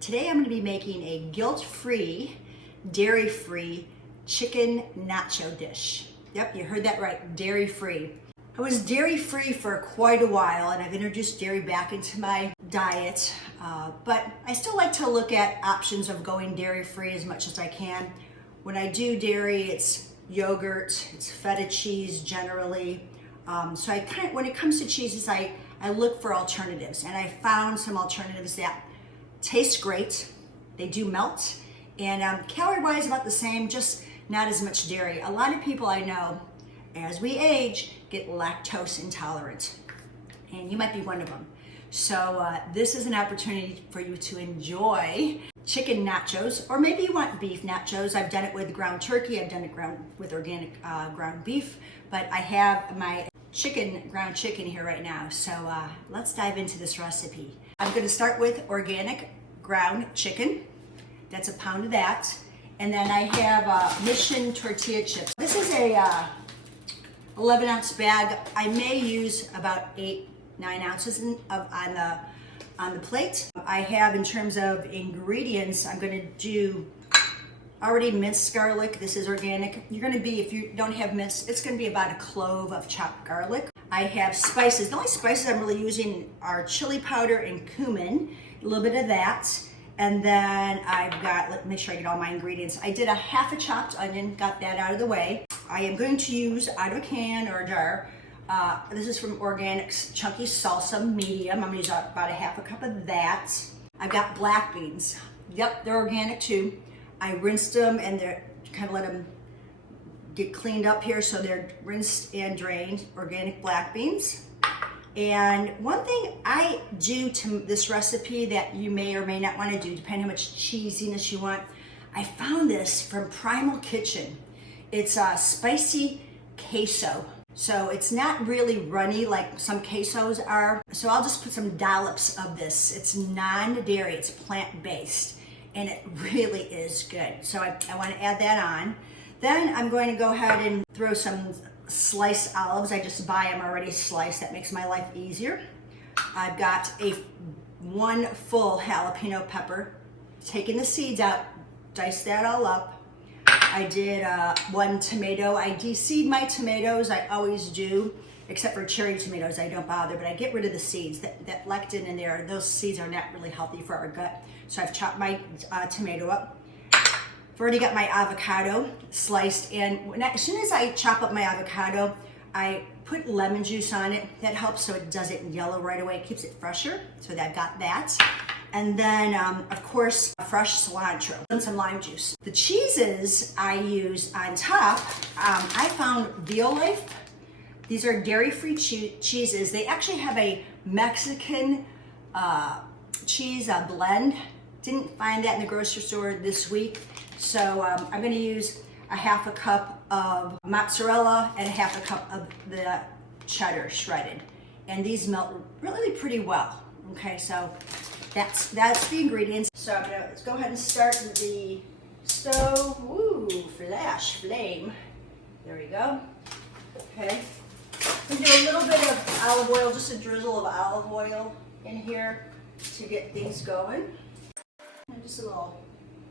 Today I'm going to be making a guilt-free, dairy-free chicken nacho dish. Yep, you heard that right, dairy-free. I was dairy-free for quite a while and I've introduced dairy back into my diet, but I still like to look at options of going dairy-free as much as I can. When I do dairy, it's yogurt, it's feta cheese generally. So when it comes to cheeses, I look for alternatives, and I found some alternatives that taste great. They do melt, and calorie-wise about the same, just not as much dairy. A lot of people I know, as we age, get lactose intolerant, and you might be one of them. So this is an opportunity for you to enjoy chicken nachos, or maybe you want beef nachos. I've done it with ground turkey, I've done it with organic ground beef, but I have my ground chicken here right now. So let's dive into this recipe. I'm gonna start with organic ground chicken. That's a pound of that. And then I have Mission tortilla chips. This is a 11-ounce bag. I may use about 8-9 ounces on the plate. I have, in terms of ingredients, I'm gonna do already minced garlic. This is organic. If you don't have minced, it's gonna be about a clove of chopped garlic. I have spices. The only spices I'm really using are chili powder and cumin, a little bit of that. And then I've got, let me make sure I get all my ingredients. I did a half a chopped onion, got that out of the way. I am going to use out of a can or a jar. This is from Organic's Chunky Salsa Medium. I'm gonna use about a half a cup of that. I've got black beans. Yep, they're organic too. I rinsed them and they're kind of let them get cleaned up here, so they're rinsed and drained. Organic black beans. And one thing I do to this recipe that you may or may not want to do, depending how much cheesiness you want, I found this from Primal Kitchen. It's a spicy queso. So it's not really runny like some quesos are. So I'll just put some dollops of this. It's non-dairy, it's plant-based, and it really is good. So I want to add that on. Then I'm going to go ahead and throw some sliced olives. I just buy them already sliced. That makes my life easier. I've got one full jalapeno pepper. Taking the seeds out, dice that all up. I did one tomato. I de-seed my tomatoes. I always do, except for cherry tomatoes. I don't bother, but I get rid of the seeds. That lectin in there, those seeds are not really healthy for our gut. So I've chopped my tomato up. I've already got my avocado sliced, and as soon as I chop up my avocado, I put lemon juice on it. That helps so it doesn't yellow right away. It keeps it fresher, so I've got that. And then, of course, fresh cilantro and some lime juice. The cheeses I use on top, I found Violife. These are dairy-free cheeses. They actually have a Mexican cheese blend. Didn't find that in the grocery store this week. So I'm gonna use a half a cup of mozzarella and a half a cup of the cheddar shredded. And these melt really pretty well. Okay, so that's the ingredients. So let's go ahead and start the stove. Ooh, flame. There we go. Okay. We do a little bit of olive oil, just a drizzle of olive oil in here to get things going. And just a little,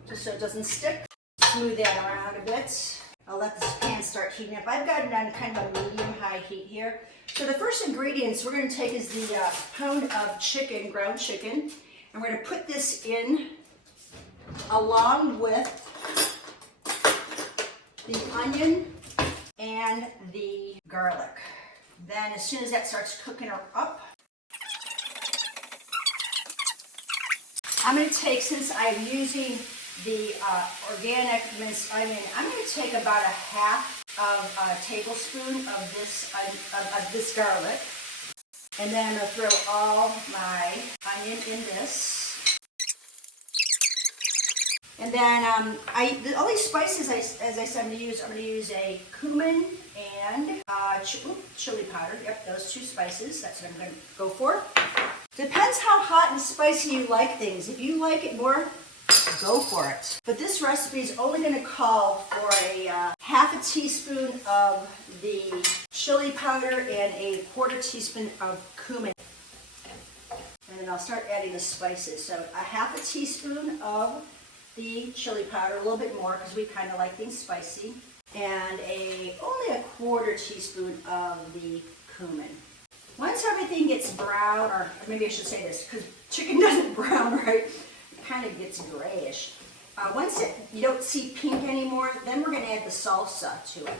just so it doesn't stick. Smooth that around a bit. I'll let this pan start heating up. I've got it on kind of a medium-high heat here. So the first ingredients we're going to take is the pound of chicken, ground chicken, and we're going to put this in along with the onion and the garlic. Then as soon as that starts cooking up, I'm going to take, since I'm using the organic minced onion, I'm going to take about a half of a tablespoon of this garlic, and then I'm going to throw all my onion in this. And then all these spices, as I said, I'm going to use a cumin and chili powder. Yep, those two spices. That's what I'm going to go for. Depends how hot and spicy you like things. If you like it more, go for it. But this recipe is only going to call for a half a teaspoon of the chili powder and a quarter teaspoon of cumin. And then I'll start adding the spices. So a half a teaspoon of the chili powder, a little bit more because we kind of like things spicy, and only a quarter teaspoon of the cumin. Once everything gets brown, or maybe I should say this, because chicken doesn't brown, right? It kind of gets grayish. Once you don't see pink anymore, then we're going to add the salsa to it.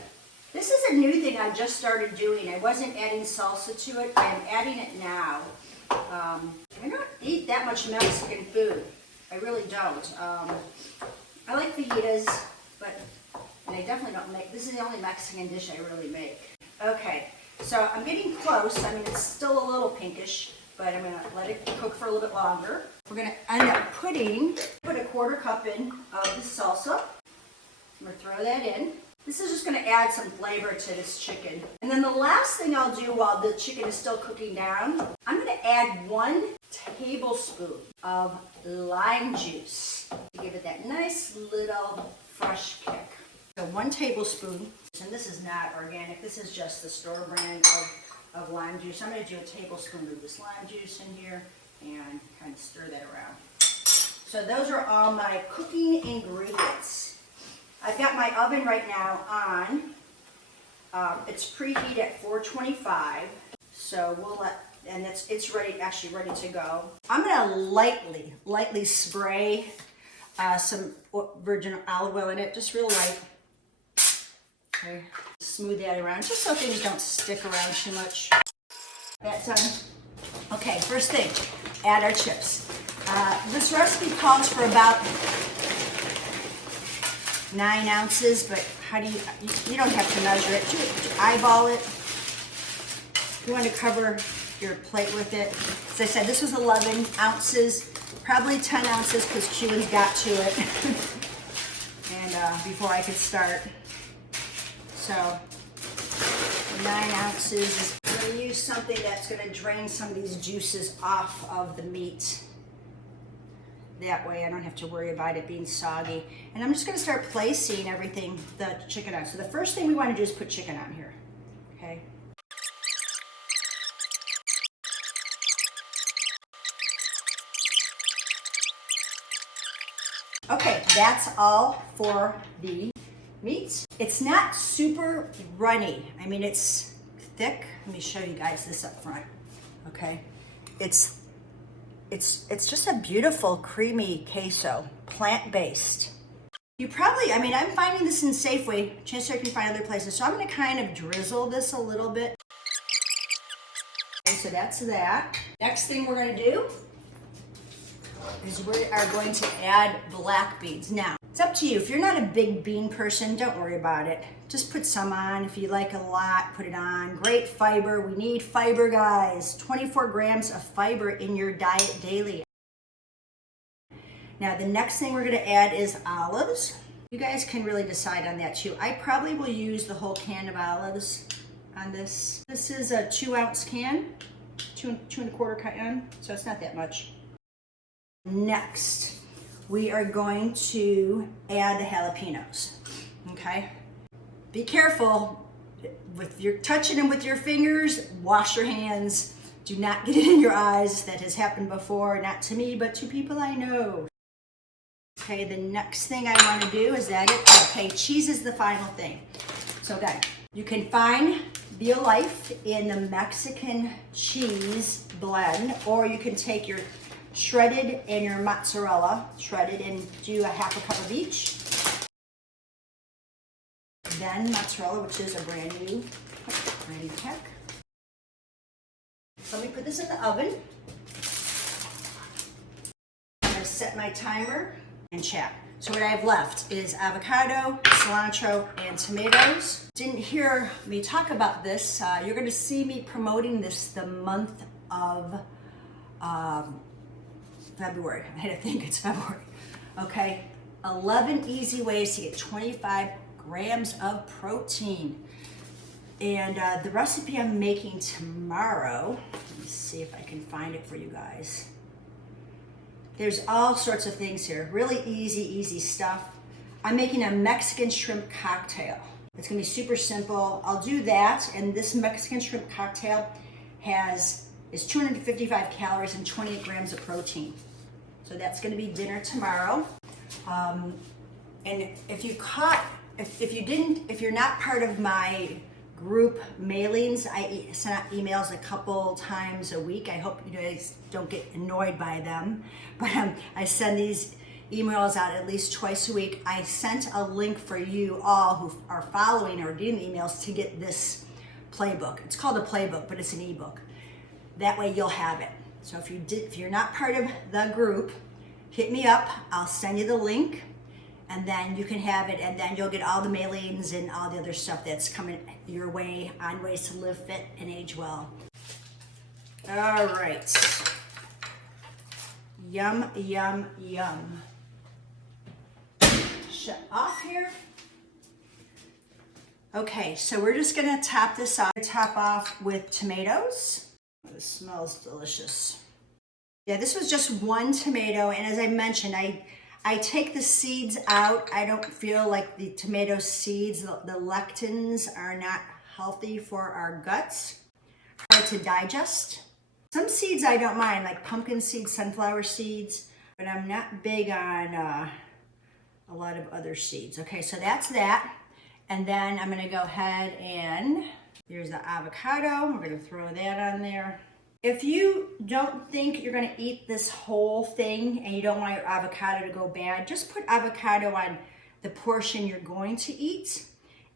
This is a new thing I just started doing. I wasn't adding salsa to it. I'm adding it now. I don't eat that much Mexican food. I really don't. I like fajitas, but I definitely don't make, this is the only Mexican dish I really make. Okay, so I'm getting close. I mean, it's still a little pinkish, but I'm gonna let it cook for a little bit longer. We're gonna end up put a quarter cup in of the salsa. I'm gonna throw that in. This is just gonna add some flavor to this chicken. And then the last thing I'll do while the chicken is still cooking down, I'm gonna add 1 tablespoon of lime juice to give it that nice little fresh kick. So 1 tablespoon, and this is not organic, this is just the store brand of lime juice. I'm gonna do a tablespoon of this lime juice in here and kind of stir that around. So those are all my cooking ingredients. I've got my oven right now on, it's preheat at 425, so we'll let, and it's ready, actually ready to go. I'm gonna lightly spray some virgin olive oil in it, just real light. Okay, smooth that around, just so things don't stick around too much. That's done. Okay, first thing, add our chips. This recipe calls for about 9 ounces, but how do you don't have to measure it. To eyeball it. You want to cover your plate with it. As I said, this was 11 ounces, probably 10 ounces because Cumin's got to it. And before I could start. So 9 ounces. I'm going to use something that's going to drain some of these juices off of the meat. That way I don't have to worry about it being soggy. And I'm just going to start placing everything, the chicken on. So the first thing we want to do is put chicken on here. Okay. Okay, that's all for the meat. It's not super runny. I mean, it's thick. Let me show you guys this up front. Okay. It's just a beautiful creamy queso, plant-based. You probably, I mean, I'm finding this in Safeway. Chances are you can find other places. So I'm going to kind of drizzle this a little bit. Okay, so that's that. Next thing we're going to do is we are going to add black beans. Now, it's up to you. If you're not a big bean person, don't worry about it. Just put some on. If you like a lot, put it on. Great fiber. We need fiber, guys. 24 grams of fiber in your diet daily. Now, the next thing we're going to add is olives. You guys can really decide on that too. I probably will use the whole can of olives on this. This is a 2-ounce can, 2 1/4 can, so it's not that much. Next, we are going to add the jalapenos, okay? Be careful, if you're touching them with your fingers, wash your hands. Do not get it in your eyes. That has happened before, not to me, but to people I know. Okay, the next thing I want to do is add it. Okay, cheese is the final thing. So guys, you can find Violife in the Mexican cheese blend, or you can take your shredded and your mozzarella, shredded, and do a 1/2 cup of each. Then mozzarella, which is a brand new pack. So let me put this in the oven. I'm going to set my timer and chat. So what I have left is avocado, cilantro, and tomatoes. Didn't hear me talk about this. You're going to see me promoting this the month of February. I think it's February. Okay, 11 easy ways to get 25 grams of protein. And the recipe I'm making tomorrow, let me see if I can find it for you guys. There's all sorts of things here. Really easy stuff. I'm making a Mexican shrimp cocktail. It's gonna be super simple. I'll do that, and this Mexican shrimp cocktail has is 255 calories and 28 grams of protein. So that's gonna be dinner tomorrow. And if you're not part of my group mailings, I send out emails a couple times a week. I hope you guys don't get annoyed by them, but I send these emails out at least twice a week. I sent a link for you all who are following or getting the emails to get this playbook. It's called a playbook, but it's an ebook. That way you'll have it. So if you're not part of the group, hit me up. I'll send you the link, and then you can have it, and then you'll get all the mailings and all the other stuff that's coming your way on ways to live fit and age well. All right. Yum, yum, yum. Shut off here. Okay, so we're just gonna top this off. Top off with tomatoes. Oh, this smells delicious. Yeah, this was just one tomato, and as I mentioned, I take the seeds out. I don't feel like the tomato seeds, the lectins are not healthy for our guts, hard to digest. Some seeds I don't mind, like pumpkin seeds, sunflower seeds, but I'm not big on a lot of other seeds. Okay, so that's that. And then I'm gonna go ahead and, here's the avocado. We're gonna throw that on there. If you don't think you're gonna eat this whole thing and you don't want your avocado to go bad, just put avocado on the portion you're going to eat.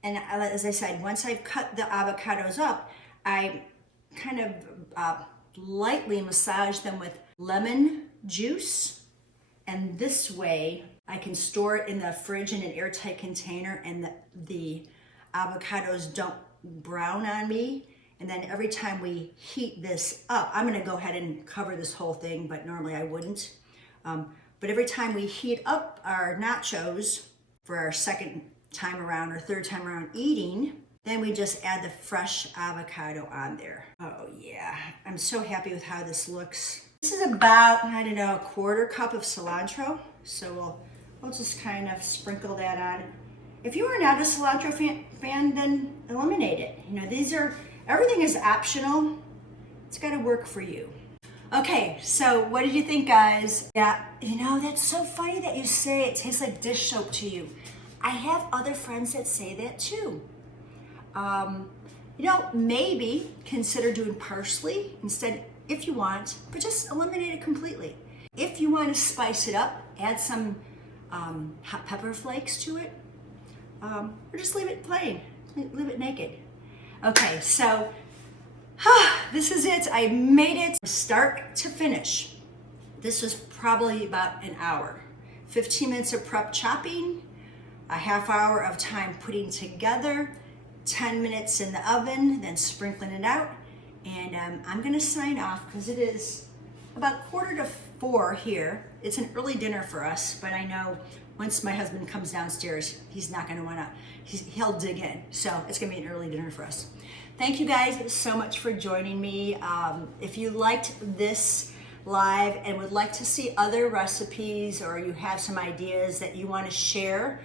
And as I said, once I've cut the avocados up, I kind of lightly massage them with lemon juice. And this way I can store it in the fridge in an airtight container, and the avocados don't brown on me. And then every time we heat this up, I'm gonna go ahead and cover this whole thing, but normally I wouldn't. But every time we heat up our nachos for our second time around or third time around eating, then we just add the fresh avocado on there. Oh yeah, I'm so happy with how this looks. This is about, I don't know, a quarter cup of cilantro. So we'll just kind of sprinkle that on. If you are not a cilantro fan, then eliminate it. You know, everything is optional. It's gotta work for you. Okay, so what did you think, guys? Yeah, you know, that's so funny that you say it tastes like dish soap to you. I have other friends that say that too. You know, maybe consider doing parsley instead if you want, but just eliminate it completely. If you want to spice it up, add some hot pepper flakes to it, or just leave it plain, leave it naked. Okay, so this is it. I made it start to finish. This was probably about an hour. 15 minutes of prep chopping, a half hour of time putting together, 10 minutes in the oven, then sprinkling it out. And I'm gonna sign off because it is about 3:45 here. It's an early dinner for us, but I know once my husband comes downstairs, he's not gonna wanna, he'll dig in. So it's gonna be an early dinner for us. Thank you guys so much for joining me. If you liked this live and would like to see other recipes, or you have some ideas that you wanna share,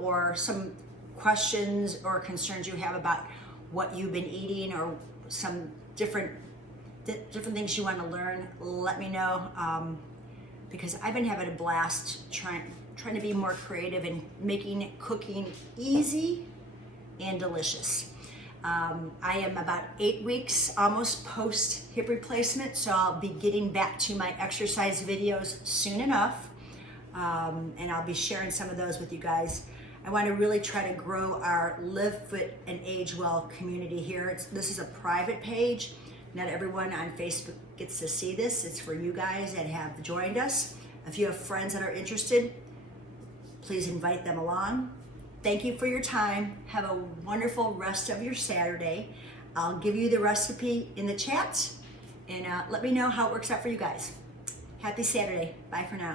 or some questions or concerns you have about what you've been eating, or some different things you want to learn, let me know, because I've been having a blast trying to be more creative and making cooking easy and delicious. I am about 8 weeks almost post hip replacement, so I'll be getting back to my exercise videos soon enough, and I'll be sharing some of those with you guys. I want to really try to grow our Live Fit and Age Well community here. This is a private page. Not everyone on Facebook gets to see this. It's for you guys that have joined us. If you have friends that are interested, please invite them along. Thank you for your time. Have a wonderful rest of your Saturday. I'll give you the recipe in the chat, and let me know how it works out for you guys. Happy Saturday. Bye for now.